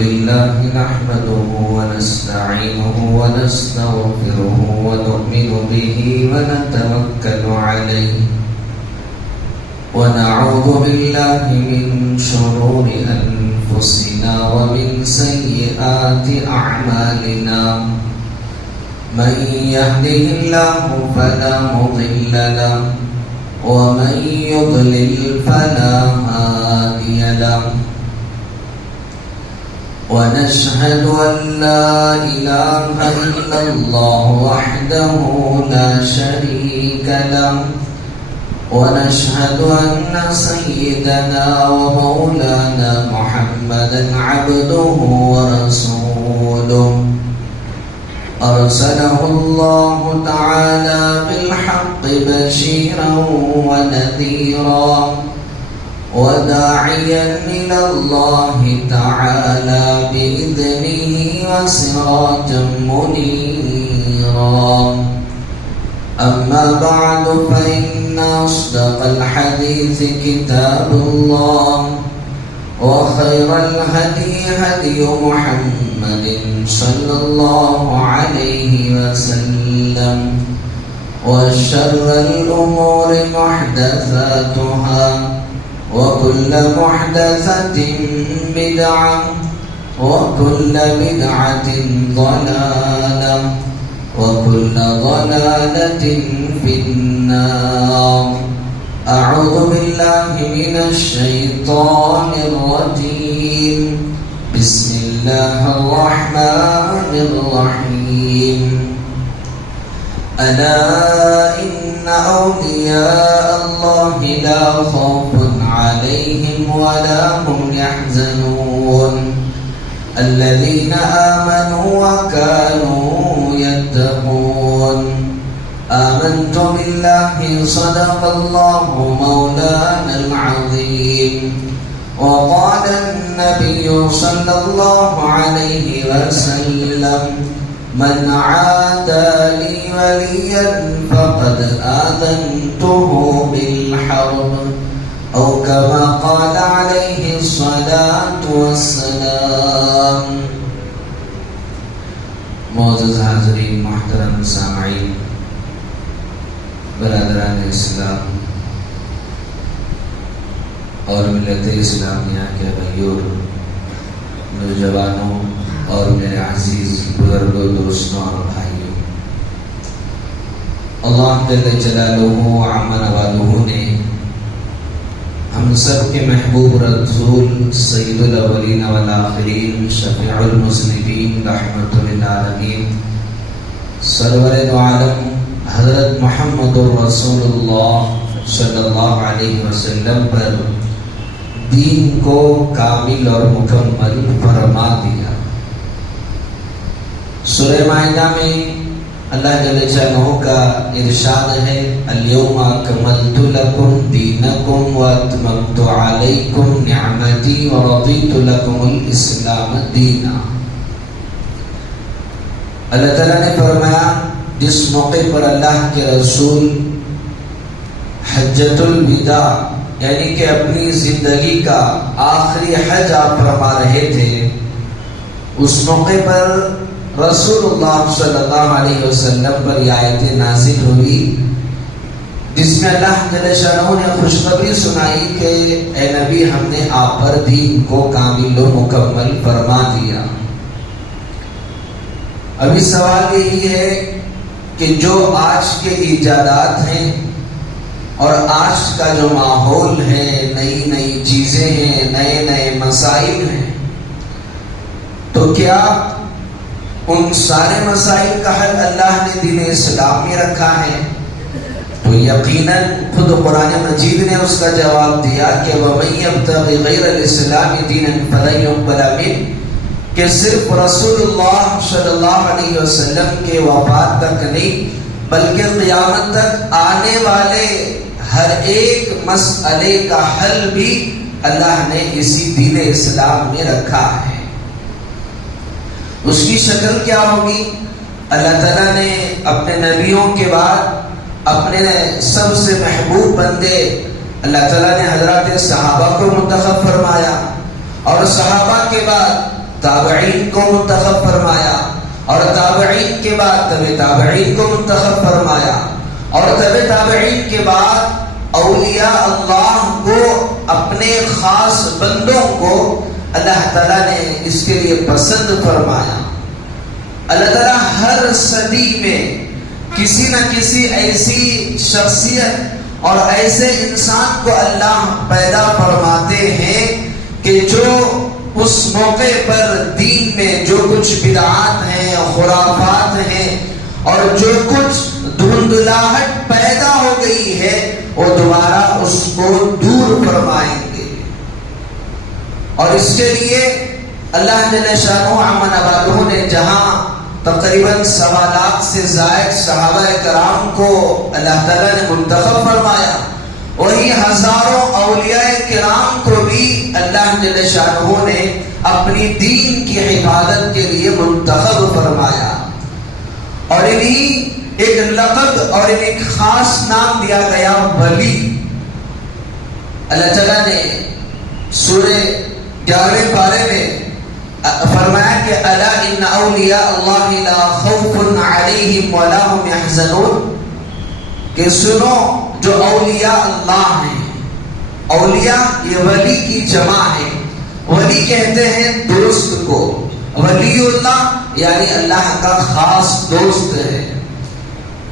لله نحمده ونستعينه ونستغفره ونؤمن به ونتوكل عليه ونعوذ بالله من شرور أنفسنا ومن سيئات أعمالنا من يهده الله فلا مضل له ومن يضلل فلا هادي له ونشهد أن لا إله إلا الله وحده لا شريك له ونشهد أن سيدنا ومولانا محمدا عبده ورسوله أرسله الله تعالى بالحق بشيرا ونذيرا وداعيا إلى الله تعالى بإذنه وسراجا منيرا أما بعد فإن أصدق الحديث كتاب الله وخير الهدي هدي محمد صلى الله عليه وسلم وشر الأمور محدثاتها وكل محدثة بدعة وكل بدعة ضلالة وكل ضلالة في النار أعوذ بالله من الشيطان الرجيم بسم الله الرحمن الرحيم ألا إن أولياء الله لا خوف عليهم ولا هم يحزنون الذين آمنوا وكانوا يتقون آمنت بالله صدق الله مولانا العظيم وقال النبي صلى الله عليه وسلم من عادى لي وليا فقد آذنته بالحرب أو كما قال عليه الصلاة والسلام. معزز حاضرین، محترم سامعین، برادران اسلام اور ملت اسلامیہ کے بھائیوں، نوجوانوں اور میرے عزیز بزرگوں، دوستوں اور بھائیوں، اللہ جل جلالہ عم نوالہ نے ہم سب کے محبوب رسول سید الاولین والآخرین، شفیع المذنبین، رحمت للعالمین، سرور دو عالم حضرت محمد رسول اللہ صلی اللہ علیہ وسلم پر دین کو کامل اور مکمل فرما دیا۔ سورہ مائدہ میں اللہ جل جلالہ کا ارشاد ہے، الیوم اکملت لکم دینکم واتممت علیکم نعمتی ورضیت لکم الاسلام دینا۔ اللہ تعالیٰ نے فرمایا جس موقع پر اللہ کے رسول حجۃ الوداع یعنی کہ اپنی زندگی کا آخری حج آپ فرما رہے تھے، اس موقع پر رسول اللہ صلی اللہ علیہ وسلم پر یہ آیت نازل ہوئی جس میں اللہ جل شانہ نے خوشخبری سنائی کہ اے نبی، ہم نے آپ پر دین کو کامل و مکمل فرما دیا۔ ابھی سوال یہی ہے کہ جو آج کے ایجادات ہیں اور آج کا جو ماحول ہے، نئی نئی چیزیں ہیں، نئے نئے مسائل ہیں، تو کیا ان سارے مسائل کا حل اللہ نے دین اسلام میں رکھا ہے؟ تو یقیناً خود قرآن مجید نے اس کا جواب دیا کہ وَمَن يَبْتَغِ غَيْرَ الْإِسْلَامِ دِينًا فَلَن يُقْبَلَ مِنْهُ، کہ صرف رسول اللہ صلی اللہ علیہ وسلم کے وفات تک نہیں بلکہ قیامت تک آنے والے ہر ایک مسئلے کا حل بھی اللہ نے اسی دین اسلام میں رکھا ہے۔ اس کی شکل کیا ہوگی؟ اللہ تعالیٰ نے اپنے نبیوں کے بعد اپنے سب سے محبوب بندے اللہ تعالیٰ نے حضرات صحابہ کو منتخب فرمایا، اور صحابہ کے بعد تابعین کو منتخب فرمایا، اور تابعین کے بعد تبع تابعین کو منتخب فرمایا، اور تبع تابعین کے بعد اولیاء اللہ کو، اپنے خاص بندوں کو اللہ تعالیٰ نے اس کے لیے پسند فرمایا۔ اللہ تعالیٰ ہر صدی میں کسی نہ کسی ایسی شخصیت اور ایسے انسان کو اللہ پیدا فرماتے ہیں کہ جو اس موقع پر دین میں جو کچھ بدعات ہیں، خرافات ہیں، اور جو کچھ دھندلاہٹ پیدا ہو گئی ہے، وہ دوبارہ اس کو دور فرمائیں گے۔ اور اس کے لیے اللہ جل شانہ عما نوالہ نے جہاں تقریباً 1.25 لاکھ سے زائد صحابہ کرام کو اللہ تعالیٰ نے منتخب فرمایا، وہی ہزاروں اولیاء کرام کو بھی اللہ جل شانہ نے اپنی دین کی حفاظت کے لیے منتخب فرمایا، اور انہیں ایک لقب اور ایک خاص نام دیا گیا ولی۔ اللہ تعالیٰ نے سورہ 11 پارے میں فرمایا کہ الا ان اولیاء اللہ لا خوف علیہم ولا هم يحزنون، کہ سنو جو اولیاء اللہ ہیں، اولیاء یہ ولی کی جمع ہے، ولی کہتے ہیں دوست کو، ولی اللہ یعنی اللہ کا خاص دوست ہے۔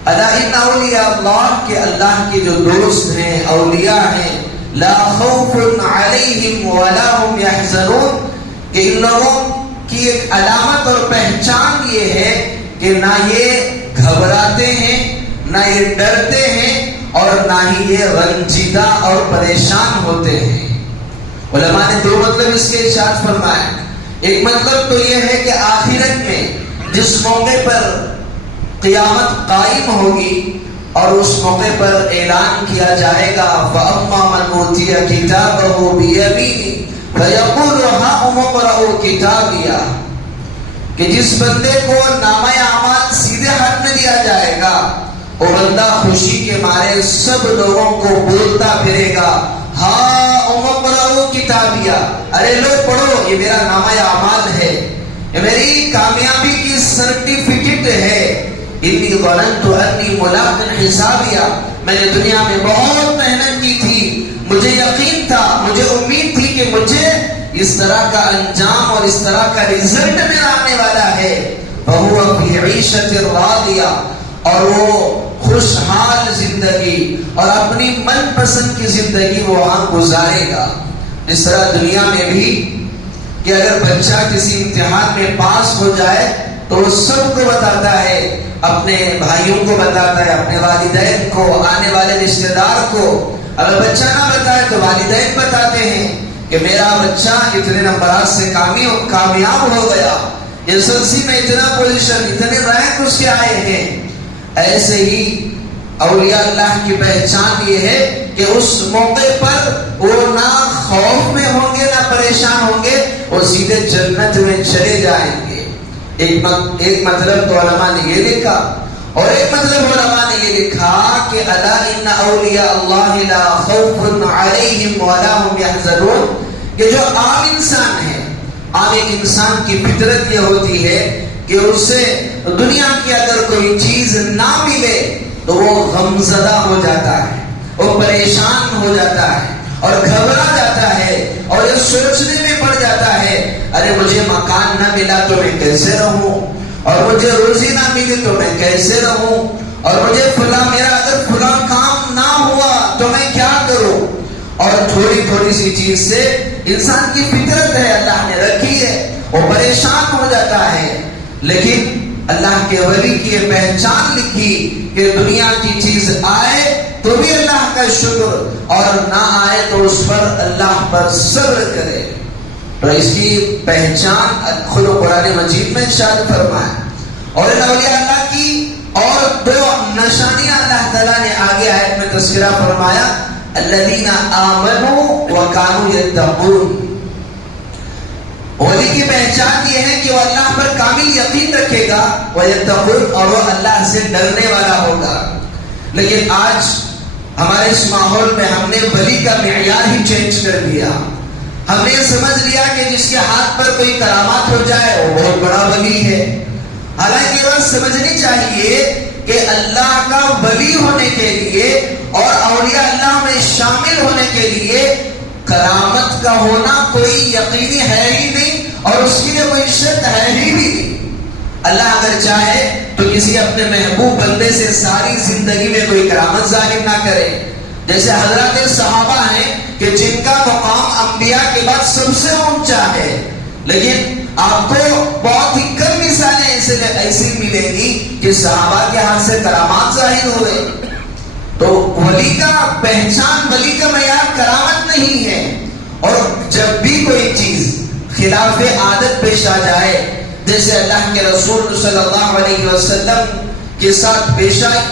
الا ان اولیاء اللہ کہ اللہ کے جو دوست ہیں، اولیاء ہیں، لا خوف علیہم ولا هم يحزنون، کہ ان لوگوں کی ایک علامت اور پہچان یہ ہے کہ نہ یہ گھبراتے ہیں، نہ یہ ڈرتے ہیں، اور نہ ہی یہ رنجیدہ اور پریشان ہوتے ہیں۔ علماء نے 2 مطلب اس کے ارشاد فرمائے۔ ایک مطلب تو یہ ہے کہ آخرت میں جس موقع پر قیامت قائم ہوگی اور اس موقع پر اعلان کیا جائے گا فَأَمَّا مَنْ أُوتِيَ كِتَابَهُ بِيَمِينِهِ فَيَقُولُ هَاؤُمُ اقْرَءُوا كِتَابِيَهْ، کہ جس بندے کو نامہ اعمال سیدھے ہاتھ میں دیا جائے گا، وہ بندہ خوشی کے مارے سب لوگوں کو بولتا پھرے گا ہاؤم اقرءوا كِتَابِيَهْ، ارے لوگ پڑھو، یہ میرا نامہ اعمال ہے، یہ میری کامیابی کی سرٹیفکیٹ ہے۔ انی ظننت انی ملاق حسابیہ، میں نے دنیا میں بہت محنت کی تھی، مجھے یقین تھا، مجھے امید تھی کہ مجھے اس طرح کا انجام اور اس طرح کا رزلٹ میرا آنے والا ہے۔ وَهُوَ فِي عِيشَةٍ رَاضِيَةٍ، اور وہ خوشحال زندگی اور اپنی من پسند کی زندگی وہ وہاں گزارے گا۔ اس طرح دنیا میں بھی کہ اگر بچہ کسی امتحان میں پاس ہو جائے تو وہ سب کو بتاتا ہے، اپنے بھائیوں کو بتاتا ہے، اپنے والدین کو، آنے والے رشتہ دار کو۔ اگر بچہ نہ بتائے تو والدین بتاتے ہیں کہ میرا بچہ اتنے نمبرات سے کامیاب ہو گیا، SSLC میں اتنا پوزیشن، اتنے رینک اس کے آئے ہیں۔ ایسے ہی اولیاء اللہ کی پہچان یہ ہے کہ اس موقع پر وہ نہ خوف میں ہوں گے نہ پریشان ہوں گے، وہ سیدھے جنت میں چلے جائیں گے۔ ایک مطلب تو علماء نے یہ لکھا، اور ایک مطلب علماء نے یہ لکھا کہ الا ان اولیاء اللہ لا خوف علیہم ولا هم يحزنون، کہ جو عام انسان ہے، عام ایک انسان کی فطرت یہ ہوتی ہے کہ اسے دنیا کی اگر کوئی چیز نہ ملے تو وہ غمزدہ ہو جاتا ہے، وہ پریشان ہو جاتا ہے اور گھبرا جاتا ہے، اور یہ سوچنے میں پڑ جاتا ہے ارے مجھے مکان نہ ملا تو میں کیسے رہوں، اور مجھے روزی نہ ملی تو میں کیسے رہوں، اور مجھے میرا اگر فلاں کام نہ ہوا تو میں کیا کروں۔ اور تھوڑی تھوڑی سی چیز سے انسان کی فطرت ہے، اللہ نے رکھی ہے، وہ پریشان ہو جاتا ہے۔ لیکن اللہ کے ولی کی یہ پہچان لکھی کہ دنیا کی چیز آئے تو بھی اللہ کا شکر، اور نہ آئے تو اس پر اللہ پر صبر کرے۔ تو اس کی پہچان خود قرآن مجید میں ارشاد فرمایا۔ اور ان اولیاء اللہ کی اور 2 نشانیاں اللہ تعالیٰ نے آگے آیت میں تذکرہ فرمایا، الذین آمنوا وکانوا یتقون۔ ولی کی پہچان یہ ہے کہ وہ اللہ پر کامل یقین رکھے گا، وَيَتَّقُونَ، اور وہ اللہ سے ڈرنے والا ہوگا۔ لیکن آج ہمارے اس ماحول میں ہم نے ولی کا معیار ہی چینج کر دیا۔ ہم نے سمجھ لیا کہ جس کے ہاتھ پر کوئی کرامات ہو جائے وہ بہت بڑا ولی ہے. حالانکہ یہ بات سمجھنی چاہیے کہ اللہ کا ولی ہونے کے لیے اور اولیاء اللہ میں شامل ہونے کے لیے کرامت کا ہونا کوئی یقینی ہے ہی نہیں اور اس کے لیے کوئی شرط ہے ہی نہیں. اللہ اگر چاہے تو کسی اپنے محبوب بندے سے ساری زندگی میں کوئی کرامت ظاہر نہ کرے. جیسے حضرات صحابہ ہیں کہ جن کا مقام انبیاء کے بعد سب سے اونچا ہے، لیکن آپ کو بہت ہی کم مثالیں ایسی ملیں گی کہ صحابہ کے ہاتھ سے کرامات ظاہر ہوئے. تو ولی کا پہچان، ولی کا معیار کرامت نہیں ہے. اور جب بھی کوئی چیز خلاف عادت پیش آ جائے، جیسے اللہ کے رسول صلی اللہ علیہ وسلم کے ساتھ پیش آئی،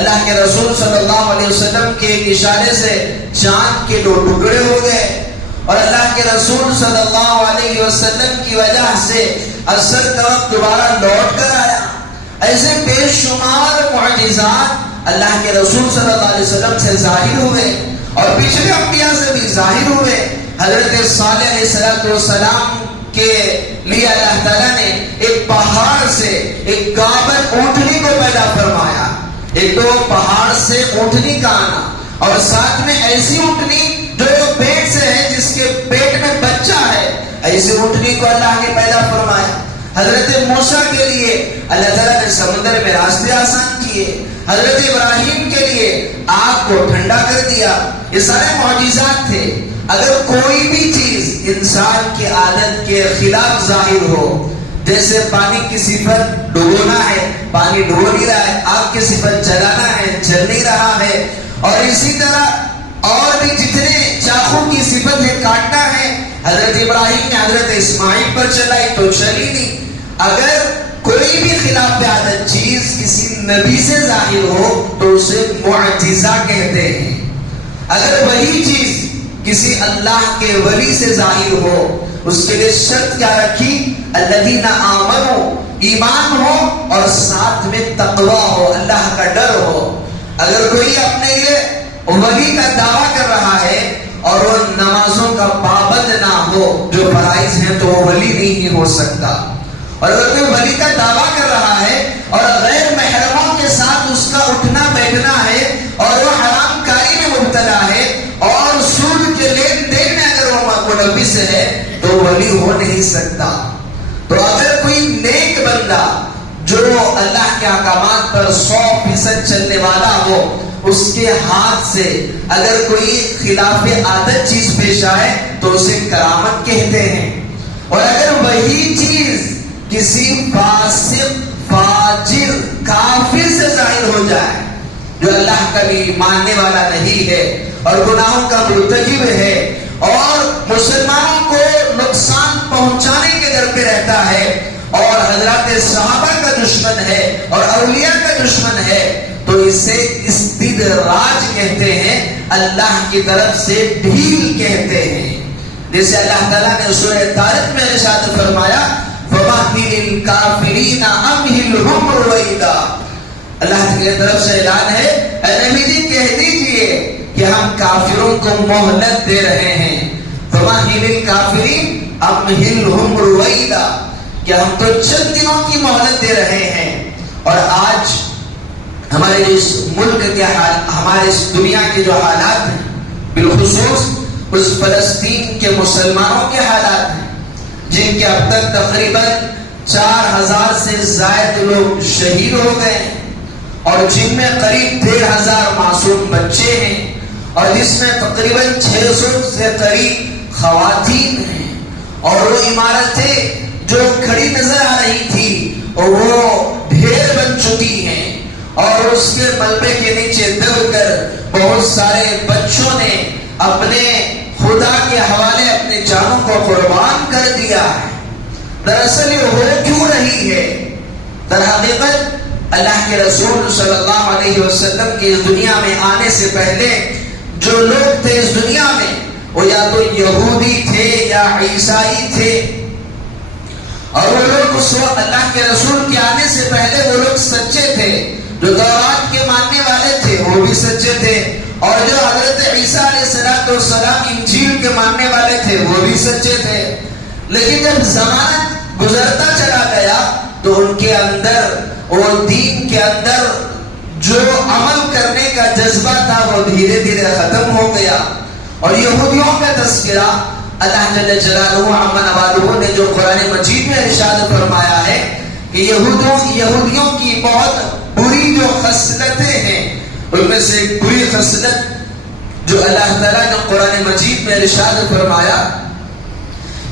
اللہ کے رسول صلی اللہ علیہ وسلم کے ایک اشارے سے چاند کے 2 ٹکڑے ہو گئے اور اللہ کے رسول صلی اللہ علیہ وسلم کی وجہ سے عصر کا وقت دوبارہ لوٹ کر آیا. ایسے بے شمار معجزات اللہ کے رسول صلی اللہ علیہ وسلم سے ظاہر ہوئے اور پچھلے انبیاء سے بھی ظاہر ہوئے. حضرت صالح علیہ السلام کے لیے اللہ تعالیٰ نے ایک پہاڑ سے ایک گابن اونٹنی کو پیدا فرمایا. ایک تو پہاڑ سے اونٹنی کا آنا اور ساتھ میں ایسی اونٹنی جو پیٹ سے ہے، جس کے پیٹ میں بچہ ہے، ایسی اونٹنی کو اللہ نے پیدا فرمایا. حضرت موسیٰ کے لیے اللہ تعالیٰ نے سمندر میں راستے آسان کیے. حضرت ابراہیم کے لیے آگ کو ٹھنڈا کر دیا. یہ سارے معجزات تھے. اگر کوئی بھی چیز انسان کی عادت کے خلاف ظاہر ہو، جیسے پانی کی صفت ڈبونا ہے، پانی ڈبو نہیں رہا ہے، آگ کی صفت جلانا ہے، جل نہیں رہا ہے، اور اسی طرح اور بھی جتنے چاقو کی صفت ہے کاٹنا ہے، حضرت ابراہیم نے حضرت اسماعیل پر چلائی تو چلی نہیں. اگر کوئی بھی خلاف عادت چیز کسی نبی سے ظاہر ہو تو اسے معجزہ کہتے ہیں. اگر وہی چیز کسی اللہ کے ولی سے ظاہر ہو، اس کے لیے شرط کیا رکھی؟ الذین آمنوا، ایمان ہو اور ساتھ میں تقوی ہو، اللہ کا ڈر ہو. اگر کوئی اپنے لیے ولی کا دعویٰ کر رہا ہے اور وہ نمازوں کا پابند نہ ہو جو فرائض ہیں تو وہ ولی نہیں ہو سکتا. اور اگر کوئی ولی کا دعویٰ کر رہا ہے اور غیر محرموں کے ساتھ اس کا اٹھنا بیٹھنا ہے اور وہ حرام کاری میں مبتلا ہے اور سود کے لین دین میں اگر وہ ملوث ہے تو ولی ہو نہیں سکتا. تو اگر کوئی نیک بندہ جو اللہ کے احکامات پر 100% چلنے والا ہو، اس کے ہاتھ سے اگر کوئی خلاف عادت چیز پیش آئے تو اسے کرامت کہتے ہیں. اور اگر وہی چیز کسی فاسق، فاجر، کافر سے ظاہر ہو جائے جو اللہ کا بھی ماننے والا نہیں ہے اور گناہوں کا مرتکب ہے اور مسلمانوں کو نقصان پہنچانے کے در پہ رہتا ہے اور حضرات صحابہ کا دشمن ہے اور اولیاء کا دشمن ہے، تو اسے استدراج کہتے ہیں، اللہ کی طرف سے ڈھیل کہتے ہیں. جیسے اللہ تعالیٰ نے سورہ طارق میں ارشاد فرمایا وَمَهِّلِ الْكَافِرِينَ أَمْهِلْهُمْ رُوَيْدًا. اللہ کی طرف سے اعلان ہے، اے نبی جی کہہ دیجئے کہ ہم کافروں کو مہلت دے رہے ہیں. وَمَهِّلِ الْكَافِرِينَ أَمْهِلْهُمْ رُوَيْدًا، کہ ہم تو چند دنوں کی مہلت دے رہے ہیں. اور آج ہمارے اس ملک کے ہمارے اس دنیا کے جو حالات ہیں، بالخصوص اس فلسطین کے مسلمانوں کے حالات ہیں جن کے اب تک تقریباً 4000 سے زائد لوگ شہید ہو گئے ہیں اور جن میں قریب 1500 معصوم بچے ہیں اور جس میں تقریباً 600 سے قریب خواتین ہیں. اور وہ عمارتیں جو کھڑی نظر آ رہی تھی وہ ڈھیر بن چکی ہیں اور اس کے ملبے کے نیچے دب کر بہت سارے بچوں نے اپنے خدا کے حوالے اپنے جانوں کو قربان کر دیا ہے. دراصل یہ ہو کیوں رہی ہے؟ در حقیقت اللہ کے رسول صلی اللہ علیہ وسلم کے اس دنیا میں آنے سے پہلے جو لوگ تھے اس دنیا میں وہ یا تو یہودی تھے یا عیسائی تھے، اور وہ لوگ اس وقت اللہ کے رسول کے آنے سے پہلے وہ لوگ سچے تھے. جو تورات کے ماننے والے تھے وہ بھی سچے تھے اور جو حضرت عیسیٰ علیہ السلام انجیل انجیل کے ماننے والے تھے وہ بھی سچے تھے، لیکن جب زمانہ گزرتا چلا گیا تو ان کے اندر اور دین کے اندر جو عمل کرنے کا جذبہ تھا وہ دھیرے دھیرے ختم ہو گیا. اور یہودیوں کا تذکرہ اللہ جل جلالہ عما نوالہ نے جو قرآن مجید میں ارشاد فرمایا ہے کہ یہودیوں کی بہت بری جو خصلتیں ہیں، ان میں سے ایک بری خصلت جو اللہ تعالیٰ نے قرآن مجید میں ارشاد فرمایا،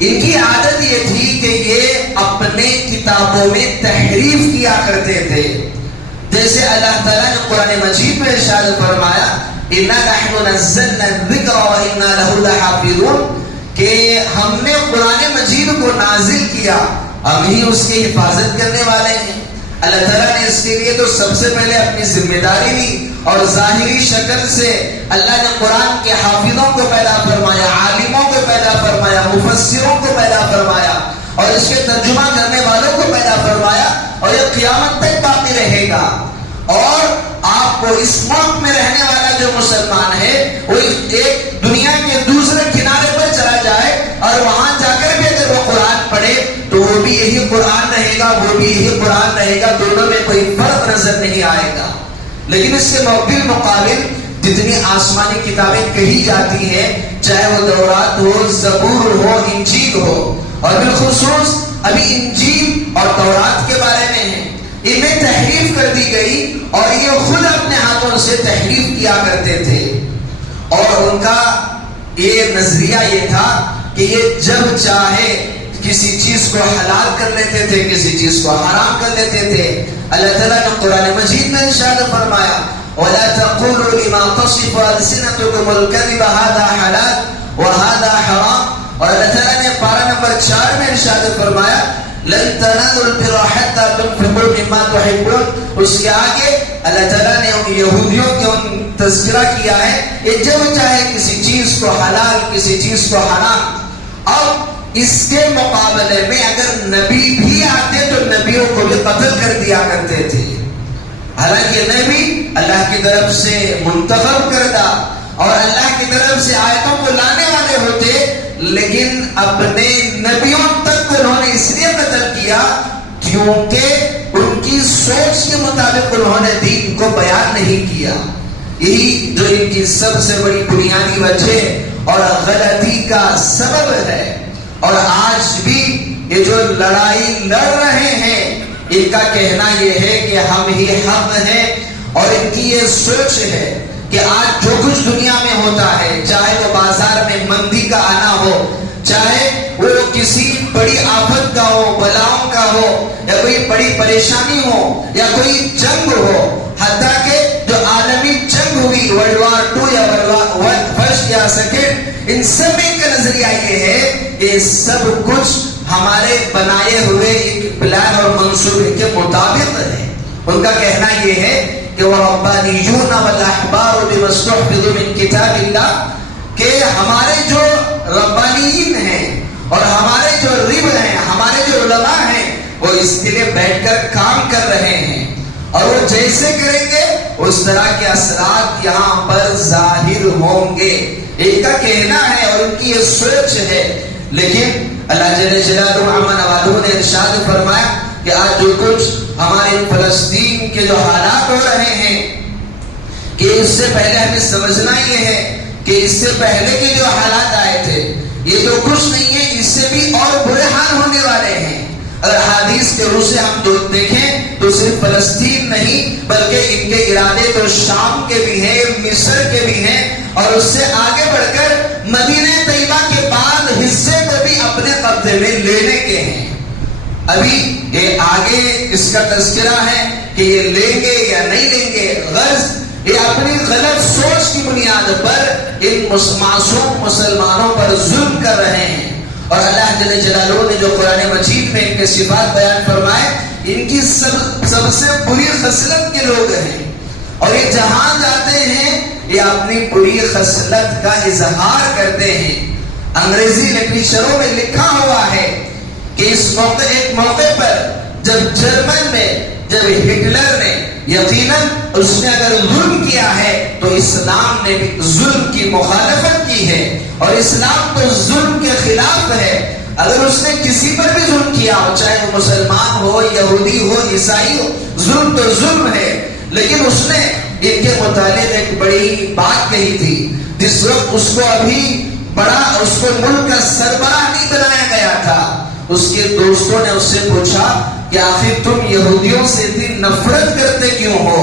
ان کی عادت یہ تھی کہ یہ اپنے کتابوں میں تحریف کیا کرتے تھے. جیسے اللہ تعالیٰ نے قرآن مجید میں ارشاد فرمایا اِنَّا نَحْنُ نَزَّلْنَا الذِّكْرَ وَإِنَّا لَهُ لَحَافِظُونَ، کہ ہم نے قرآن مجید کو نازل کیا، ہم ہی اس کی حفاظت کرنے والے ہیں. اللہ تعالیٰ نے اس کے لیے تو سب سے پہلے اپنی ذمہ داری لی اور ظاہری شکل سے اللہ نے قرآن کے حافظوں کو پیدا فرمایا، عالموں کو پیدا فرمایا، مفسروں کو پیدا فرمایا اور اس کے ترجمہ کرنے والوں کو پیدا فرمایا، اور یہ قیامت تک باقی رہے گا. اور آپ کو اس ملک میں رہنے والا جو مسلمان ہے وہ ایک دنیا کے دوسرے کنارے پر چلا جائے اور وہاں جا کر بھی اگر وہ قرآن پڑھے تو وہ بھی یہی قرآن رہے گا، وہ بھی یہی قرآن رہے گا، دونوں میں کوئی فرق نظر نہیں آئے گا. لیکن اس سے بالمقابل جتنی آسمانی کتابیں کہی جاتی ہیں، چاہے وہ تورات ہو، زبور ہو، انجیل ہو، اور بالخصوص ابھی انجیل اور تورات کے بارے میں ہے، ان میں تحریف کر دی گئی اور یہ خود اپنے ہاتھوں سے تحریف کیا کرتے تھے. اور ان کا یہ نظریہ یہ تھا کہ یہ جب چاہے کسی چیز کو حلال کر لیتے تھے، کسی چیز کو حرام کر لیتے تھے. اللہ تعالیٰ نے قرآن مجید میں ارشاد فرمایا وَلَا تَقُولُوا لِمَا تَصِفُ أَلْسِنَتُكُمُ الْكَذِبَ هَذَا حَلَالٌ وَهَذَا حَرَامٌ. اور اللہ تعالیٰ نے پارہ نمبر 4 میں ارشاد فرمایا لَن تَنَالُوا الْبِرَّ حَتَّىٰ تُنْفِقُوا مِمَّا تُحِبُّونَ. اس کے آگے اللہ تعالیٰ نے ان یہودیوں کے ان تذکرہ کیا ہے کہ جب چاہے کسی چیز کو حلال، کسی چیز کو حرام. اب اس کے مقابلے میں اگر نبی بھی آتے تو نبیوں کو بھی قتل کر دیا کرتے تھے. حالانکہ نبی اللہ کی طرف سے منتخب کردہ اور اللہ کی طرف سے آیتوں کو لانے والے ہوتے، لیکن اپنے نبیوں تک انہوں نے اس لیے قتل کیا کیونکہ ان کی سوچ کے مطابق انہوں نے دین کو بیان نہیں کیا. یہی جو ان کی سب سے بڑی بنیادی وجہ اور غلطی کا سبب ہے. اور آج بھی یہ جو لڑائی لڑ رہے ہیں ان کا کہنا یہ ہے کہ ہم ہی حق ہیں، اور ان کی یہ سوچ ہے کہ آج جو کچھ دنیا میں ہوتا ہے، چاہے وہ بازار میں مندی کا آنا ہو، چاہے وہ کسی بڑی آفت کا ہو، بلاؤں کا ہو، یا کوئی بڑی پریشانی ہو، یا کوئی جنگ ہو، حتیٰ کہ جو عالمی جنگ ہوئی ورلڈ وار 2 یا ورلڈ وار 1 یا 2، ان سب کا نظریہ یہ ہے کہ سب کچھ ہمارے بنائے ہوئے ایک پلان اور منصوبے کے مطابق ہے. ان کا کہنا یہ ہے کہ وَرَبَّانِيُّونَ وَالْأَحْبَارُ بِمَا اسْتُحْفِظُوا مِنْ كِتَابِ اللَّهِ، کہ ہمارے جو ربانیین ہیں اور ہمارے جو رب ہیں، ہمارے جو علماء ہیں، وہ اس کے لیے بیٹھ کر کام کر رہے ہیں، اور وہ جیسے کریں گے اس طرح کے اثرات یہاں پر ظاہر ہوں گے. ان کا کہنا ہے اور ان کی یہ سوچ ہے. لیکن اللہ جل جلالہ عما نوالہ نے ارشاد فرمایا کہ آج جو کچھ ہمارے فلسطین کے جو حالات ہو رہے ہیں، کہ اس سے پہلے ہمیں سمجھنا یہ ہے کہ اس سے پہلے کے جو حالات آئے تھے یہ تو کچھ نہیں ہے، اس سے بھی اور برے حال ہونے والے ہیں. اگر حدیث کے روح سے ہم دیکھیں تو صرف فلسطین نہیں بلکہ ان کے ارادے تو شام کے بھی ہیں، مصر کے بھی ہیں، اور اس سے آگے بڑھ کر مدینہ طیبہ کے بعد حصے کو بھی اپنے قبضے میں لینے کے ہیں. ابھی یہ آگے اس کا تذکرہ ہے کہ یہ لیں گے یا نہیں لیں گے. غرض یہ اپنی غلط سوچ کی بنیاد پر ان معصوم مسلمانوں پر ظلم کر رہے ہیں. اور اللہ جل جلالہ نے جو قرآن مجید میں ان کے صفات بیان فرمائے، ان کی سب سے بری خصلت کے لوگ ہیں، اور یہ جہاں جاتے ہیں یہ اپنی بری خصلت کا اظہار کرتے ہیں. انگریزی لٹریچروں میں لکھا ہوا ہے کہ ایک موقع پر جب جرمن میں جب ہٹلر نے یقیناً اس نے اگر ظلم کیا ہے تو اسلام نے بھی ظلم کی مخالفت کی ہے، اور اسلام تو ظلم کے خلاف ہے۔ اگر اس نے کسی پر بھی ظلم کیا ہو، چاہے وہ مسلمان ہو، یہودی ہو، عیسائی ہو، ظلم تو ظلم ہے۔ لیکن اس نے ان کے متعلق ایک بڑی بات کہی تھی، جس وقت اس کو ابھی بڑا، اس کو ملک کا سربراہ نہیں بنایا گیا تھا۔ اس کے دوستوں نے اس سے پوچھا کہ آخر تم یہودیوں سے اتنی نفرت کرتے کیوں ہو؟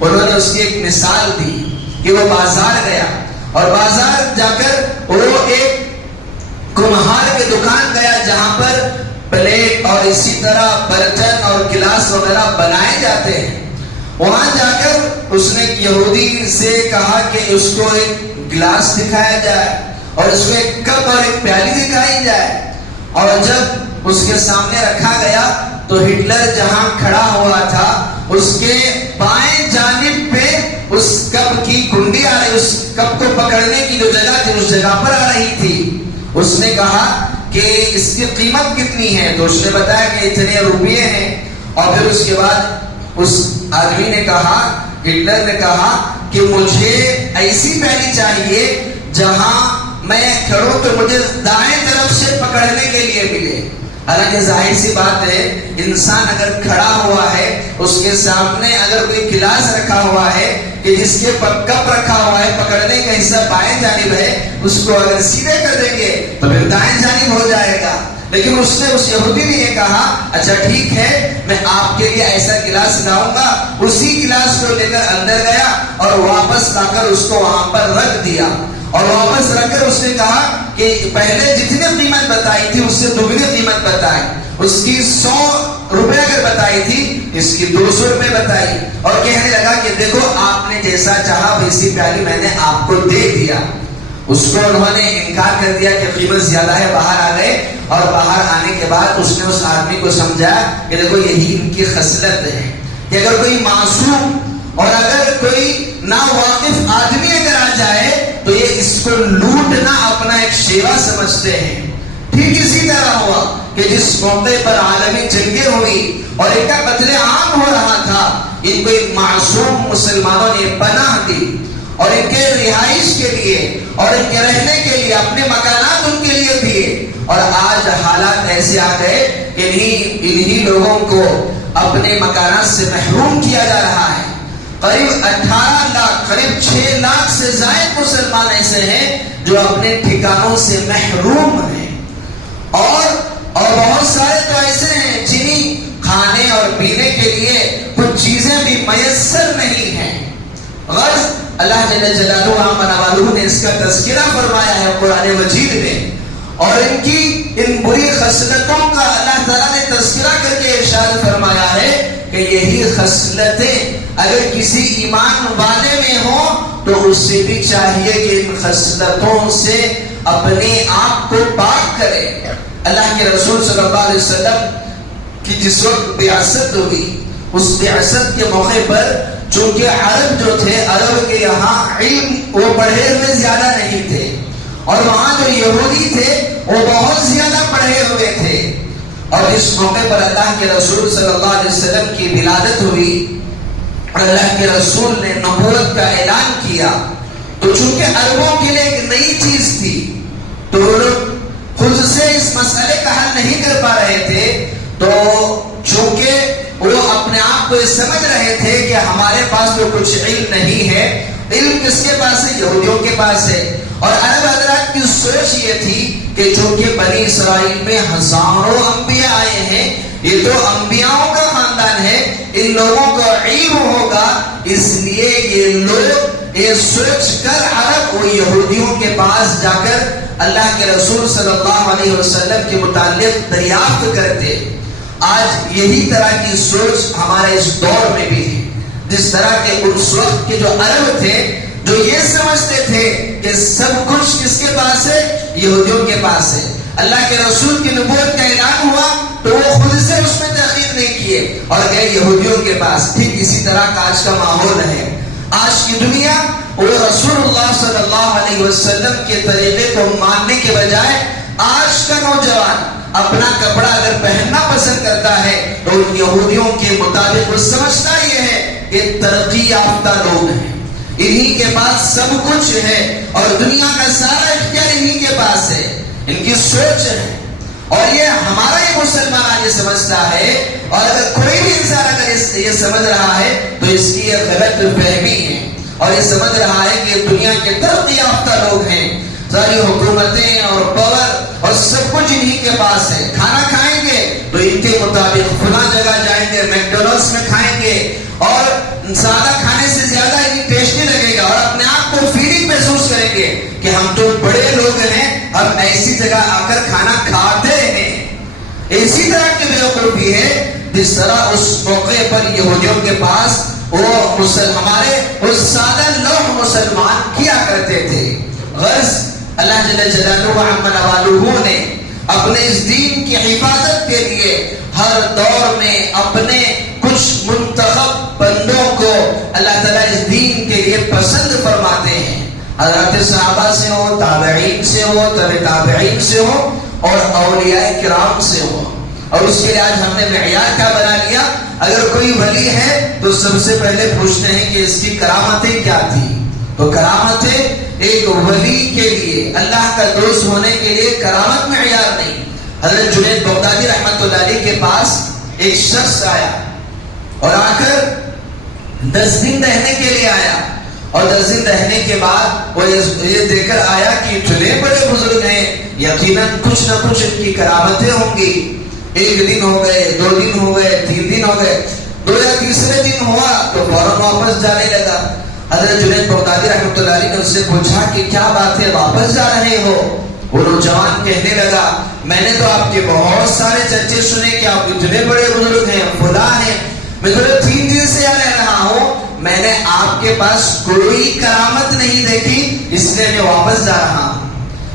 انہوں نے اس کی ایک مثال دی کہ وہ بازار گیا، اور بازار جا کر وہ ایک کمہار کے دکان گیا جہاں پر پلیٹ اور اسی طرح برتن اور گلاس وغیرہ بنائے جاتے ہیں۔ وہاں جا کر اس نے یہودی سے کہا کہ اس کو ایک گلاس دکھایا جائے اور اس کو ایک کپ اور ایک پیالی دکھائی جائے، اور جب اس کے سامنے رکھا گیا تو ہٹلر جہاں کھڑا ہوا تھا اس کے بائیں جانب پہ اس کپ کی کنڈی آ رہی، اس کپ کو پکڑنے کی جو جگہ تھی اس جگہ پر آ رہی تھی۔ اس نے کہا کہ اس کی قیمت کتنی ہے؟ تو اس نے بتایا کہ اتنے روپیے ہیں، اور پھر اس کے بعد اس آدمی نے کہا، ہٹلر نے کہا کہ مجھے ایسی پیالی چاہیے جہاں میں کھڑوں تو مجھے دائیں طرف سے پکڑنے کے لیے ملے۔ حالانکہ ظاہر سی بات ہے، انسان اگر کھڑا ہوا ہے، اس کے سامنے اگر کوئی گلاس رکھا ہوا ہے کہ جس کے کپ رکھا ہوا ہے، پکڑنے کا حصہ بائیں جانب ہے، اس کو اگر سیدھے کر دیں گے تو پھر دائیں جانب ہو جائے گا۔ لیکن اس نے، اس یہودی نے یہ کہا اچھا ٹھیک ہے، میں آپ کے لیے ایسا گلاس لاؤں گا۔ اسی گلاس کو لے کر اندر گیا اور واپس لا کر اس کو وہاں پر رکھ دیا، اور واپس رکھ کر اس نے کہا کہ پہلے جتنی قیمت بتائی تھی اس سے دوگنی قیمت بتائی۔ اس کی 100 روپے اگر بتائی تھی، اس کی 200 روپے بتائی، اور کہنے لگا کہ دیکھو آپ نے جیسا چاہا ویسی پیالی میں نے آپ کو دے دیا۔ اس کو انہوں نے انکار کر دیا کہ قیمت زیادہ ہے، باہر آ گئے، اور باہر آنے کے بعد اس نے اس آدمی کو سمجھایا کہ دیکھو یہی ان کی خصلت ہے کہ اگر کوئی معصوم اور اگر کوئی ناواقف آدمی اگر آ جائے تو یہ اس کو لوٹنا اپنا ایک شیوا سمجھتے ہیں۔ ٹھیک اسی طرح ہوا کہ جس موقع پر عالمی جنگیں ہوئی اور ان کا قتل عام ہو رہا تھا، ان کو ایک معصوم مسلمانوں نے پناہ دی، اور ان کے رہائش کے لیے اور ان کے رہنے کے لیے اپنے مکانات ان کے لیے دیے۔ اور آج حالات ایسے آ گئے کہ انہی لوگوں کو اپنے مکانات سے محروم کیا جا رہا ہے۔ قریب 18 لاکھ، قریب 6 لاکھ سے زائد مسلمان ایسے ہیں جو اپنے ٹھکانوں سے محروم ہیں، اور بہت سارے تو ایسے ہیں جنہیں کھانے اور پینے کے لیے کچھ چیزیں بھی میسر نہیں ہیں۔ غرض اللہ جل جلالہ عما نوالہ نے اس کا تذکرہ فرمایا ہے قرآن مجید میں، اور ان کی ان بری خصلتوں کا اللہ تعالیٰ نے تذکرہ کر کے ارشاد فرمایا ہے کہ یہی خصلتیں اگر کسی ایمان والے میں ہوں تو اس سے بھی چاہیے کہ ان خصلتوں سے اپنے آپ کو پاک کرے۔ اللہ کے رسول صلی اللہ علیہ وسلم کی جس وقت بعثت ہوئی، اس بعثت کے موقع پر چونکہ عرب جو تھے، عرب کے یہاں علم وہ پڑھے ہوئے زیادہ نہیں تھے، اور وہاں جو یہودی تھے وہ بہت زیادہ پڑھے ہوئے تھے، اور اس موقع پر اللہ کے رسول صلی اللہ علیہ وسلم کی ولادت ہوئی اور اللہ کے رسول نے نبوت کا اعلان کیا۔ تو چونکہ عربوں کے لیے ایک نئی چیز تھی تو وہ لوگ خود سے اس مسئلے کا حل نہیں کر پا رہے تھے، تو چونکہ وہ اپنے آپ کو سمجھ رہے تھے کہ ہمارے پاس تو کچھ علم نہیں ہے، علم کس کے پاس ہے؟ یہودیوں کے پاس ہے۔ اور عرب حضرات کی سوچ یہ تھی کہ چونکہ بنی اسرائیل میں ہزاروں انبیاء آئے ہیں، یہ تو انبیاءوں کا خاندان ہے، ان لوگوں کو علم ہوگا، اس لیے یہ لوگ یہ سوچ کر عرب وہ یہودیوں کے پاس جا کر اللہ کے رسول صلی اللہ علیہ وسلم کے متعلق دریافت کرتے۔ آج یہی طرح کی سوچ ہمارے اس دور میں بھی ہے، جس طرح کے اس وقت کے جو عرب تھے جو یہ سمجھتے تھے کہ سب کچھ کس کے پاس ہے؟ یہودیوں کے پاس ہے۔ اللہ کے رسول کی نبوت کا اعلان ہوا تو وہ خود سے اس میں تحقیق نہیں کیے اور گئے یہودیوں کے پاس۔ ٹھیک اسی طرح کا آج کا ماحول ہے۔ آج کی دنیا وہ رسول اللہ صلی اللہ علیہ وسلم کے طریقے کو ماننے کے بجائے آج کا نوجوان اپنا کپڑا اگر پہننا پسند کرتا ہے تو ان یہودیوں کے مطابق وہ سمجھتا یہ ہے یہ ترقی یافتہ لوگ ہیں، انہی کے پاس سب کچھ ہے اور دنیا کا سارا اختیار انہی کے پاس ہے، ان کی سوچ ہے۔ اور یہ ہمارا یہ مسلمان آج یہ سمجھتا ہے، اور اگر کوئی بھی انسان اگر یہ سمجھ رہا ہے تو اس کی یہ غلط فہمی ہے، اور یہ سمجھ رہا ہے کہ دنیا کے ترقی یافتہ لوگ ہیں، ساری حکومتیں اور پاور اور سب کچھ انہی کے پاس ہے، کھانا کھائیں گے تو ان کے مطابق فلاں جگہ جائیں گے، میکڈونلڈس میں کھائیں گے، اور سادہ کھانے سے زیادہ انہیں ٹیسٹی لگے گا، اور اپنے آپ کو فیلنگ محسوس کریں گے کہ ہم تو بڑے لوگ ہیں، ہم ایسی جگہ آ کر کھانا کھاتے ہیں۔ اسی طرح کی بیوقوفی ہے جس طرح اس موقع پر یہودیوں کے پاس وہ ہمارے اس سادہ لوح مسلمان کیا کرتے تھے۔ غرض اللہ جل جلالہ عما نوالہ نے اپنے اس دین کی حفاظت کے لیے ہر دور میں اپنے کچھ منتخب بندوں کو اللہ تعالیٰ اس دین کے لیے پسند فرماتے ہیں، حضرات صحابہ سے ہو، تابعین سے ہو، تبع تابعین سے ہو، اور اولیاء کرام سے ہو۔ اور اس کے لیے آج ہم نے معیار کیا بنا لیا؟ اگر کوئی ولی ہے تو سب سے پہلے پوچھتے ہیں کہ اس کی کرامتیں کیا تھی؟ تو کرامتیں ایک ولی کے لیے، اللہ کا دوست ہونے کے لیے کرامت معیار نہیں۔ حضرت جنید بغدادی رحمت اللہ علیہ کے پاس ایک شخص آیا اور آ کر 10 دن رہنے کے لیے آیا، اور 10 دن رہنے کے بعد وہ یہ دیکھ کر آیا کہ اتنے بڑے بزرگ ہیں، یقیناً کچھ نہ کچھ ان کی کرامتیں ہوں گی۔ 1 دن ہو گئے، 2 دن ہو گئے، 3 دن ہو گئے، 2 یا تیسرے دن ہوا تو فوراً واپس جانے لگا۔ حضرت جنید بغدادی رحمۃ اللہ علیہ نے اس سے پوچھا کہ کیا بات ہے، واپس جا رہے ہو؟ وہ نوجوان کہنے لگا میں نے تو آپ کے بہت سارے چرچے سنے کہ آپ اتنے بڑے بزرگ ہیں، فلاں ہیں، میں تو 3 دن سے یہاں رہ رہا ہوں، میں نے آپ کے پاس کوئی کرامت نہیں دیکھی، اس لیے میں واپس جا رہا ہوں۔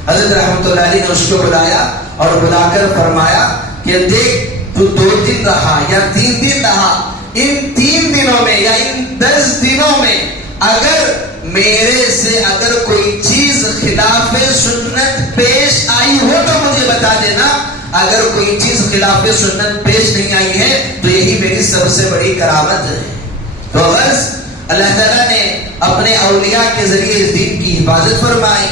حضرت رحمۃ اللہ علیہ نے اس کو بلایا اور بلا کر فرمایا کہ دیکھ تو 2 دن رہا یا 3 دن رہا، ان 3 دنوں میں یا ان 10 دنوں میں اگر میرے سے اگر کوئی چیز خلاف سنت پیش آئی ہو تو مجھے بتا دینا، اگر کوئی چیز خلاف سنت پیش نہیں آئی ہے تو یہی میری سب سے بڑی کرامت ہے۔ تو غرض اللہ تعالیٰ نے اپنے اولیاء کے ذریعے اس دین کی حفاظت فرمائی،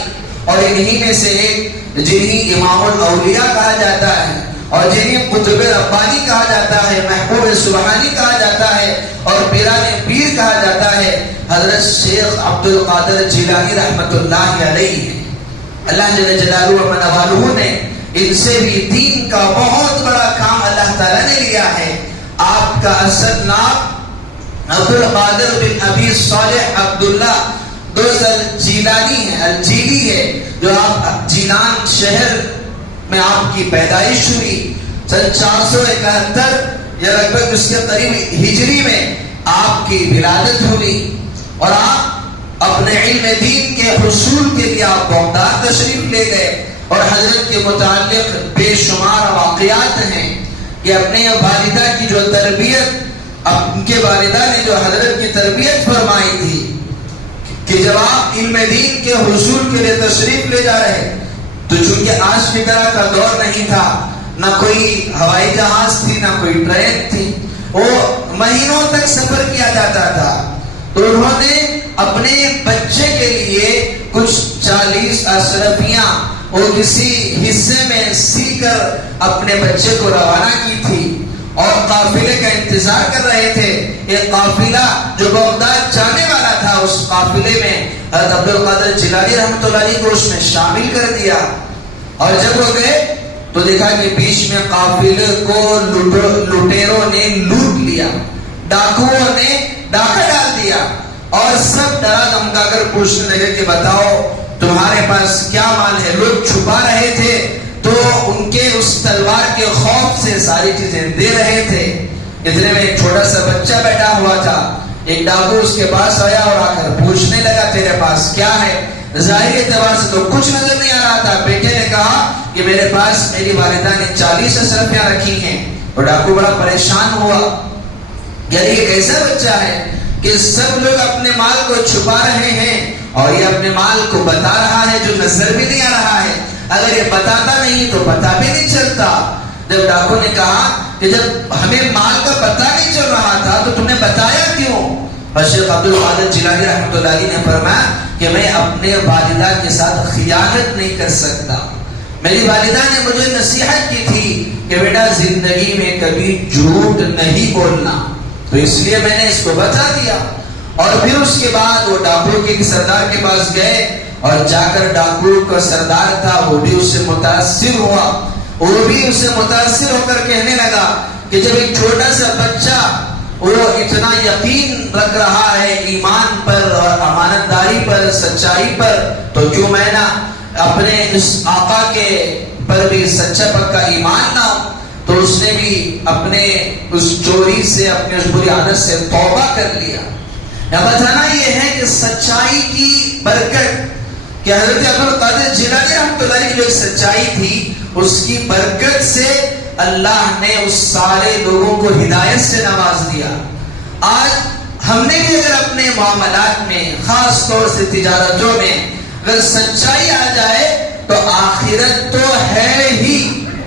اور انہی میں سے ایک جنہیں امام الاولیاء کہا جاتا ہے، اور جنہیں قطب ربانی کہا جاتا ہے، محبوب سبحانی کہا جاتا ہے، اور پیران پیر کہا جاتا ہے، حضرت شیخ عبد القادر جیلانی رحمت اللہ علیہ ہے۔ اللہ جل جلالہ و نوالہ نے ان سے بھی دین کا بہت بڑا کام اللہ تعالیٰ نے لیا ہے۔ آپ کا اصل نام عبد القادر بن ابی صالح عبداللہ جیلانی ہے، الجیلی ہے، جو آپ جیلان شہر میں آپ کی پیدائش ہوئی۔ سن 471 یا لگ بھگ اس کے قریب ہجری میں آپ کی ولادت ہوئی، اور آپ اپنے علم دین کے حصول کے لیے آپ بغداد تشریف لے گئے، اور حضرت کے متعلق بے شمار واقعات ہیں کہ اپنے والدہ کی جو تربیت، ان کے والدہ نے جو حضرت کی تربیت فرمائی تھی کہ جب آپ علم دین کے حصول کے لیے تشریف لے جا رہے تو چونکہ آج کی طرح کا دور نہیں تھا، نہ کوئی ہوائی جہاز تھی، نہ کوئی ٹرین تھی، وہ مہینوں تک سفر کیا جاتا تھا، تو انہوں نے اپنے بچے کے لیے کچھ 40 اشرفیاں وہ کسی حصے میں سی کر اپنے بچے کو روانہ کی تھی، اور قافلے کا انتظار کر رہے تھے۔ ایک قافلہ جو بغداد جانے والا تھا، اس قافلے میں حضرت عبد القادر جیلانی رحمۃ اللہ علیہ کو اس میں شامل کر دیا، اور جب وہ گئے تو دیکھا کہ بیچ میں قافلے کو لٹیروں نے لوٹ لیا، ڈاکوؤں نے ڈاکہ ڈال دیا، اور سب ڈرا دھمکا کر پوچھنے لگے کہ بتاؤ تمہارے پاس کیا مال ہے۔ لوگ چھپا رہے تھے تو ان کے اس تلوار کے خوف سے ساری چیزیں دے رہے تھے۔ اتنے میں ایک چھوٹا سا بچہ بیٹھا ہوا تھا، ایک ڈاکو اس کے پاس آیا اور آ کر پوچھنے لگا تیرے پاس کیا ہے؟ ظاہری اعتبار سے تو کچھ نظر نہیں آ رہا تھا۔ بیٹے نے کہا کہ میرے پاس میری والدہ نے 40 اشرفیاں رکھی ہیں، اور ڈاکو بڑا پریشان ہوا، یعنی یہ کیسا بچہ ہے کہ سب لوگ اپنے مال کو چھپا رہے ہیں اور یہ اپنے مال کو بتا رہا ہے جو نظر بھی نہیں آ رہا ہے، اگر یہ بتاتا نہیں تو پتہ بھی نہیں چلتا۔ جب ڈاکو نے کہا کہ جب ہمیں مال کا پتہ نہیں چل رہا تھا تو تم نے بتایا کیوں؟ اور شیخ عبد القادر جیلانی رحمۃ اللہ علیہ نے فرمایا کہ میں اپنے والدہ کے ساتھ خیانت نہیں کر سکتا. میری والدہ نے مجھے نصیحت کی تھی کہ بیٹا زندگی میں کبھی جھوٹ نہیں بولنا، تو اس لیے میں نے اس کو بتا دیا. اور پھر اس کے بعد وہ ڈاکو کے سردار کے پاس گئے اور جا کر ڈاکو کا سردار تھا وہ بھی اس سے متاثر ہوا. وہ بھی اس سے متاثر ہو کر کہنے لگا کہ جب ایک چھوٹا سا بچہ وہ اتنا یقین رکھ رہا ہے ایمان پر اور امانت داری پر، سچائی پر، تو کیوں میں نہ اپنے اس آقا کے پر بھی سچا پکا ایمان نہ ہو. تو اس نے بھی اپنے اس چوری سے، اپنے اس بری عادت سے توبہ کر لیا. بتانا یہ ہے کہ سچائی کی برکت، کہ حضرت عبد القادر جیلانی رحمۃ اللہ علیہ کی جو سچائی تھی اس کی برکت سے اللہ نے اس سارے لوگوں کو ہدایت سے نواز دیا. آج ہم نے بھی اگر اپنے معاملات میں، خاص طور سے تجارتوں میں اگر سچائی آ جائے تو آخرت تو ہے ہی.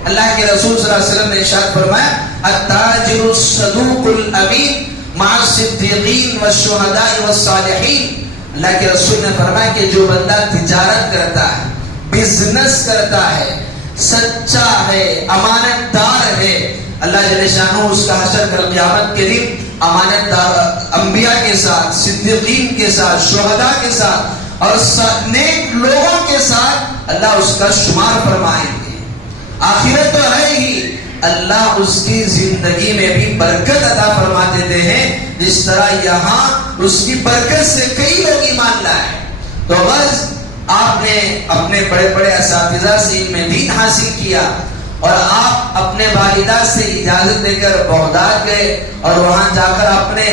اللہ کے رسول صلی اللہ علیہ وسلم نے ارشاد فرمایا التاجر الصدوق الامین مع الصدیقین والشہداء والصالحین. اللہ کے رسول نے فرمایا کہ جو بندہ تجارت کرتا ہے، بزنس کرتا ہے، سچا ہے، امانت دار ہے، اللہ جل شانہ اس کا حشر کل قیامت کے دن امانت دار انبیاء کے ساتھ، صدیقین کے ساتھ، شہداء کے ساتھ اور نیک لوگوں کے ساتھ اللہ اس کا شمار فرمائیں گے. آخرت تو ہے ہی، اللہ اس کی زندگی میں بھی برکت عطا فرما دیتے ہیں، جس طرح یہاں اس کی برکت سے کئی لوگ ایمان لائے. تو بس آپ نے اپنے بڑے بڑے اساتذہ سے علم دین حاصل کیا اور آپ اپنے والدہ سے اجازت دے کر بغداد گئے اور وہاں جا کر اپنے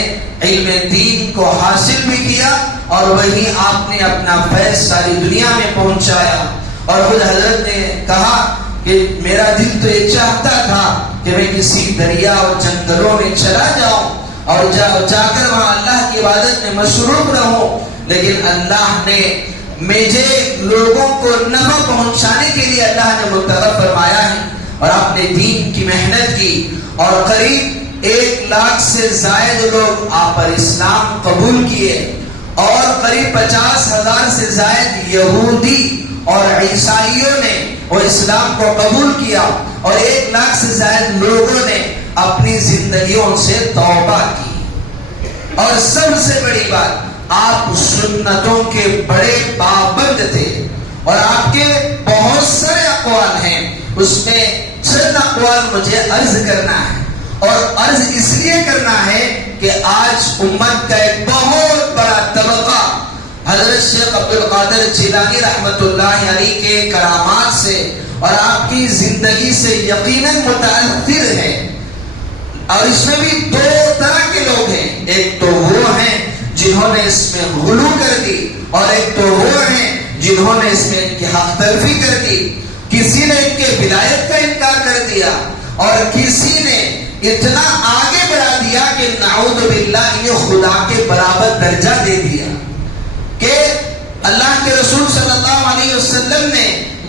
علم دین کو حاصل بھی کیا اور وہی آپ نے اپنا فیض ساری دنیا میں پہنچایا. اور خود حضرت نے کہا کہ میرا دل تو یہ چاہتا تھا کہ میں کسی دریا اور جنگلوں میں چلا جاؤں اور جا کر وہاں اللہ کی عبادت میں مصروف رہوں، لیکن اللہ نے مجھے لوگوں کو نفع پہنچانے کے لیے اللہ نے منتخب فرمایا ہے. اور آپ نے دین کی محنت کی اور قریب 1 لاکھ سے زائد لوگ آپ پر اسلام قبول کیے اور قریب 50,000 سے زائد یہودی اور عیسائیوں نے وہ اسلام کو قبول کیا اور 1 لاکھ سے زائد لوگوں نے اپنی زندگیوں سے توبہ کی. اور سب سے بڑی بات، آپ سنتوں کے بڑے پابند تھے اور آپ کے بہت سارے اقوال ہیں، اس میں چند اقوال مجھے عرض کرنا ہے. اور عرض اس لیے کرنا ہے کہ آج امت کا ایک بہت بڑا طبقہ حضرت شیخ عبد القادر جیلانی رحمۃ اللہ علیہ کے کرامات سے اور آپ کی زندگی سے یقیناً متاثر ہے. اور اس میں بھی 2 طرح کے لوگ ہیں، ایک تو وہ ہیں جنہوں نے اس میں غلو کر دی اور ایک تو وہ ہیں جنہوں نے اس میں ان کی حق تلفی کر دی. کسی نے ان کے ولایت کا انکار کر دیا اور کسی نے اتنا آگے بڑھا دیا کہ نعوذ باللہ انہیں خدا کے برابر درجہ دے دیا. کہ اللہ کے رسول صلی اللہ علیہ وسلم نے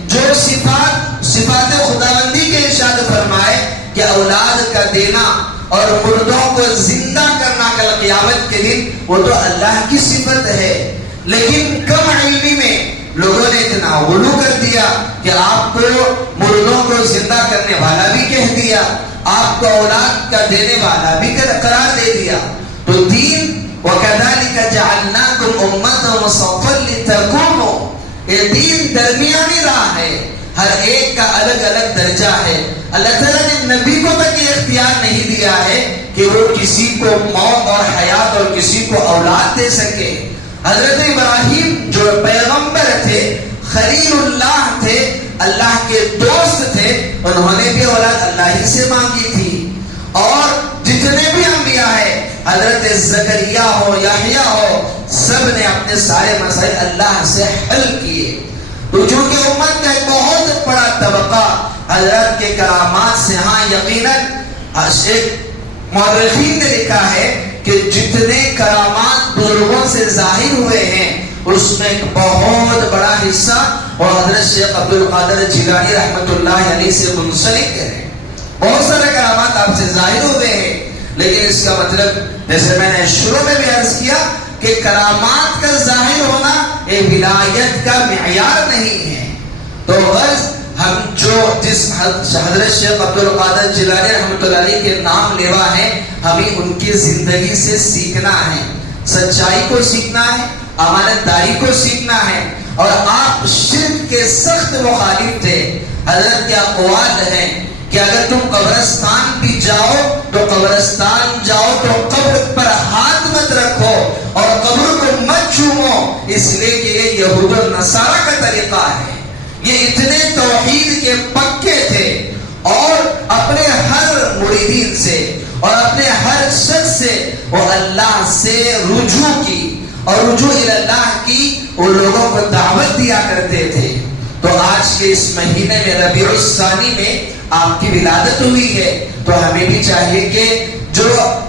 جو صفات خداوندی کے ارشاد فرمائے کہ اولاد کا دینا اور مردوں کو زندہ کرنا کل قیامت کے دن وہ تو اللہ کی صفت ہے، لیکن کم علمی میں لوگوں نے اتنا غلو کر دیا کہ آپ کو مردوں کو زندہ کرنے والا بھی کہہ دیا، آپ کو اولاد کا دینے والا بھی قرار دے دیا. تو دین وَكَذَلِكَ جَعَلْنَاكُمْ أُمَّةً وَسَطًا لِتَكُونُوا، یہ دین درمیانی راہ ہے، ہر ایک کا الگ الگ درجہ ہے. اللہ تعالیٰ نے نبی کو تک یہ اختیار نہیں دیا ہے کہ وہ کسی کو موت اور حیات اور کسی کو اولاد دے سکے. حضرت ابراہیم جو پیغمبر تھے، خلیل اللہ تھے، اللہ کے دوست تھے، انہوں نے بھی اولاد اللہ ہی سے مانگی تھی. اور جتنے بھی انبیاء ہیں، حضرت زکریا ہو، یحییٰ ہو، سب نے اپنے سارے مسائل اللہ سے حل کیے. تو چونکہ امت کا ایک بہت بڑا طبقہ حضرت کے کرامات سے، ہاں یقیناً مورخین نے لکھا ہے کہ جتنے کرامات بزرگوں سے ظاہر ہوئے ہیں اس میں ایک بہت بڑا حصہ وہ حضرت شیخ عبد القادر جیلانی رحمۃ اللہ علیہ سے منسلک ہے. بہت سارے کرامات آپ سے ظاہر ہوئے ہیں، لیکن اس کا مطلب جیسے میں نے شروع میں بھی عرض کیا کہ کرامات کا ظاہر ہونا یہ ولایت کا معیار نہیں ہے. تو غرض ہم جو جس حضرت شیخ عبد القادر جیلانی رحمۃ اللہ علیہ کے نام لیوا ہے، ہمیں ان کی زندگی سے سیکھنا ہے، سچائی کو سیکھنا ہے، امانت داری کو سیکھنا ہے. اور آپ شرک کے سخت مخالف تھے. حضرت کے اقوال ہیں کہ اگر تم قبرستان بھی جاؤ تو قبرستان جاؤ تو قبر پر ہاتھ مت رکھو اور قبر کو مت چومو، اس لیے کہ یہ یہود و نصارہ کا طریقہ ہے. یہ اتنے توحید کے پکے تھے اور اپنے ہر مریدین سے اور اپنے ہر شخص سے وہ اللہ سے رجوع کی اور رجوع اللہ کی وہ لوگوں کو دعوت دیا کرتے تھے. تو آج کے اس مہینے میں ربیع الثانی میں آپ کی ولادت ہوئی ہے، تو ہمیں بھی چاہیے کہ جو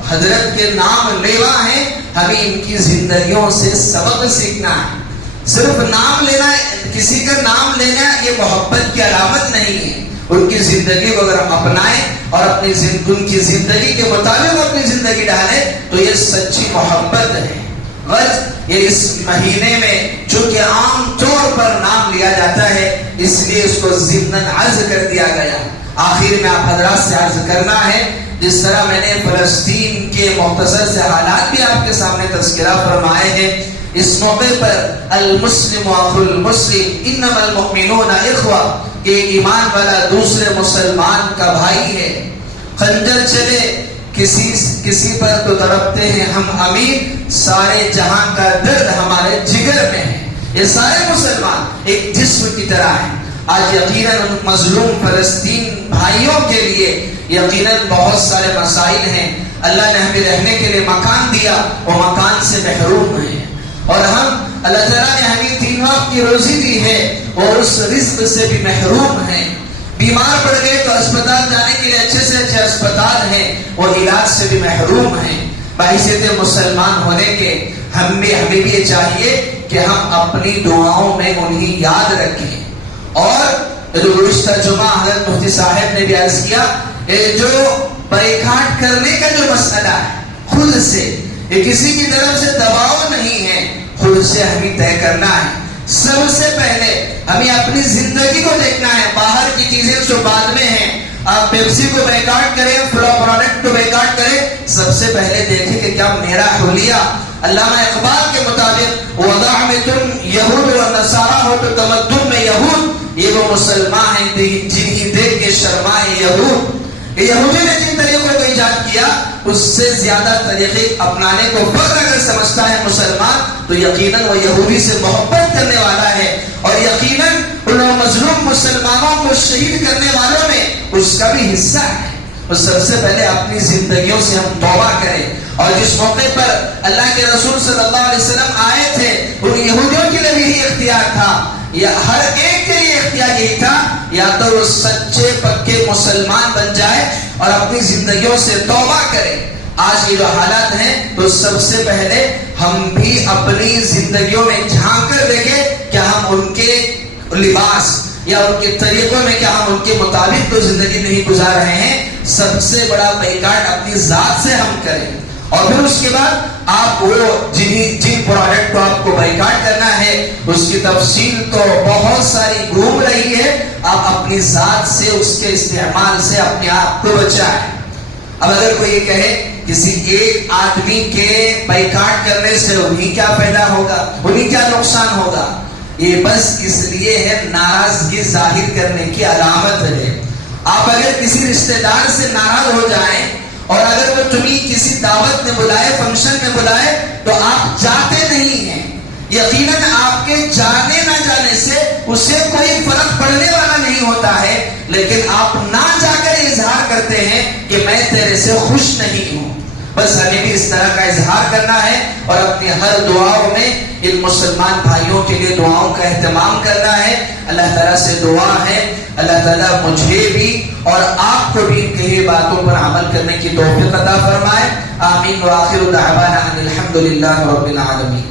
حضرت کے نام لیوا ہیں ہمیں ان کی زندگیوں سے سبق سیکھنا ہے. صرف نام لینا، کسی کا نام لینا یہ محبت کی علامت نہیں ہے. ان کی زندگی کو اگر ہم اپنائیں اور اپنی ان کی زندگی کے مطابق اپنی زندگی ڈالیں تو یہ سچی محبت ہے. غرض یہ اس مہینے میں چونکہ عام طور پر نام لیا جاتا ہے اس لیے اس کو ضمناً عرض کر دیا گیا. آخر میں آپ حضرات سے عرض کرنا ہے، جس طرح میں نے فلسطین کے مختصر سے حالات بھی آپ کے سامنے تذکرہ فرمائے ہیں، اس موقع پر المسلم اخو المسلم انما المؤمنون اخوہ، کہ ایمان والا دوسرے مسلمان کا بھائی ہے. خنجر چلے کسی پر تو تڑپتے ہیں ہم امیر، سارے جہاں کا درد ہمارے جگر میں ہے. یہ سارے مسلمان ایک جسم کی طرح ہیں. آج یقیناً ان مظلوم فلسطین بھائیوں کے لیے یقیناً بہت سارے مسائل ہیں. اللہ نے ہمیں رہنے کے لیے مکان دیا، وہ مکان سے محروم ہیں، اور ہم اللہ تعالیٰ نے ہمیں 3 وقت کی روزی دی ہے اور اس رزق سے بھی محروم ہیں. بیمار پڑ گئے تو اسپتال جانے کے لیے اچھے سے اچھے اسپتال ہیں، وہ علاج سے بھی محروم ہیں. بحیثیت مسلمان ہونے کے ہمیں بھی یہ چاہیے کہ ہم اپنی دعاؤں میں انہیں یاد رکھیں. اور گزشتہ جمعہ حضرت مفتی صاحب نے بھی عرض کیا جو بائیکاٹ کرنے کا جو مسئلہ ہے خود سے، یہ کسی کی طرف سے دباؤ نہیں ہے، خود سے ہمیں طے کرنا ہے. سب سے پہلے ہمیں اپنی زندگی کو دیکھنا ہے، باہر کی چیزیں جو بعد میں ہیں. آپ پیپسی کو بائیکاٹ کریں، فلاں پروڈکٹ کو بائیکاٹ کریں، سب سے پہلے دیکھیں کہ کیا میرا حلیہ علامہ اقبال کے مطابق وضع میں تم یہود و نصارہ ہو تو تمدن میں یہود، یہ وہ مسلمان ہیں جنہیں دیکھ کے شرمائے یہود. یہودی نے جن طریقوں کو ایجاد کیا اس سے زیادہ طریقے اپنانے کو فخر اگر سمجھتا ہے مسلمان تو یقیناً وہ یہودی سے محبت کرنے والا ہے، اور یقیناً ان مظلوم مسلمانوں کو شہید کرنے والوں میں اس کا بھی حصہ ہے. اور سب سے پہلے اپنی زندگیوں سے ہم توبہ کریں. اور جس موقع پر اللہ کے رسول صلی اللہ علیہ وسلم آئے تھے ان یہودیوں کے لیے بھی یہی اختیار تھا، یا ہر ایک کے لیے اختیار یہی تھا، یا تو وہ سچے پکے مسلمان بن جائے اور اپنی زندگیوں سے توبہ کرے. آج یہ جو حالات ہیں تو سب سے پہلے ہم بھی اپنی زندگیوں میں جھانک کر دیکھیں کہ ہم ان کے لباس یا ان کے طریقوں میں کیا ہم ان کے مطابق تو زندگی نہیں گزار رہے ہیں. سب سے بڑا بائیکاٹ اپنی ذات سے ہم کریں، اور پھر اس کے بعد آپ وہ جن پروڈکٹ کو آپ کو بائیکاٹ کرنا ہے اس کی تفصیل تو بہت ساری گھوم رہی ہے، آپ اپنی ذات سے اس کے استعمال سے اپنے آپ کو بچائیں. اب اگر کوئی یہ کہے کسی ایک آدمی کے بائیکاٹ کرنے سے انہیں کیا پیدا ہوگا، انہیں کیا نقصان ہوگا، یہ بس اس لیے ہے ناراضگی ظاہر کرنے کی علامت ہے. آپ اگر کسی رشتہ دار سے ناراض ہو جائیں اور اگر وہ تمہیں کسی دعوت میں بلائے، فنکشن میں بلائے تو آپ جاتے نہیں ہیں، یقیناً آپ کے جانے نہ جانے سے اسے کوئی فرق پڑنے والا نہیں ہوتا ہے، لیکن آپ نہ جا کر اظہار کرتے ہیں کہ میں تیرے سے خوش نہیں ہوں. بس ہمیں بھی اس طرح کا اظہار کرنا ہے اور اپنی ہر دعاؤں میں ان مسلمان بھائیوں کے لیے دعاؤں کا اہتمام کرنا ہے. اللہ تعالیٰ سے دعا ہے اللہ تعالیٰ مجھے بھی اور آپ کو بھی ان کہی باتوں پر عمل کرنے کی توفیق عطا فرمائے. آمین. وآخر دعوانا ان الحمد للہ رب العالمین.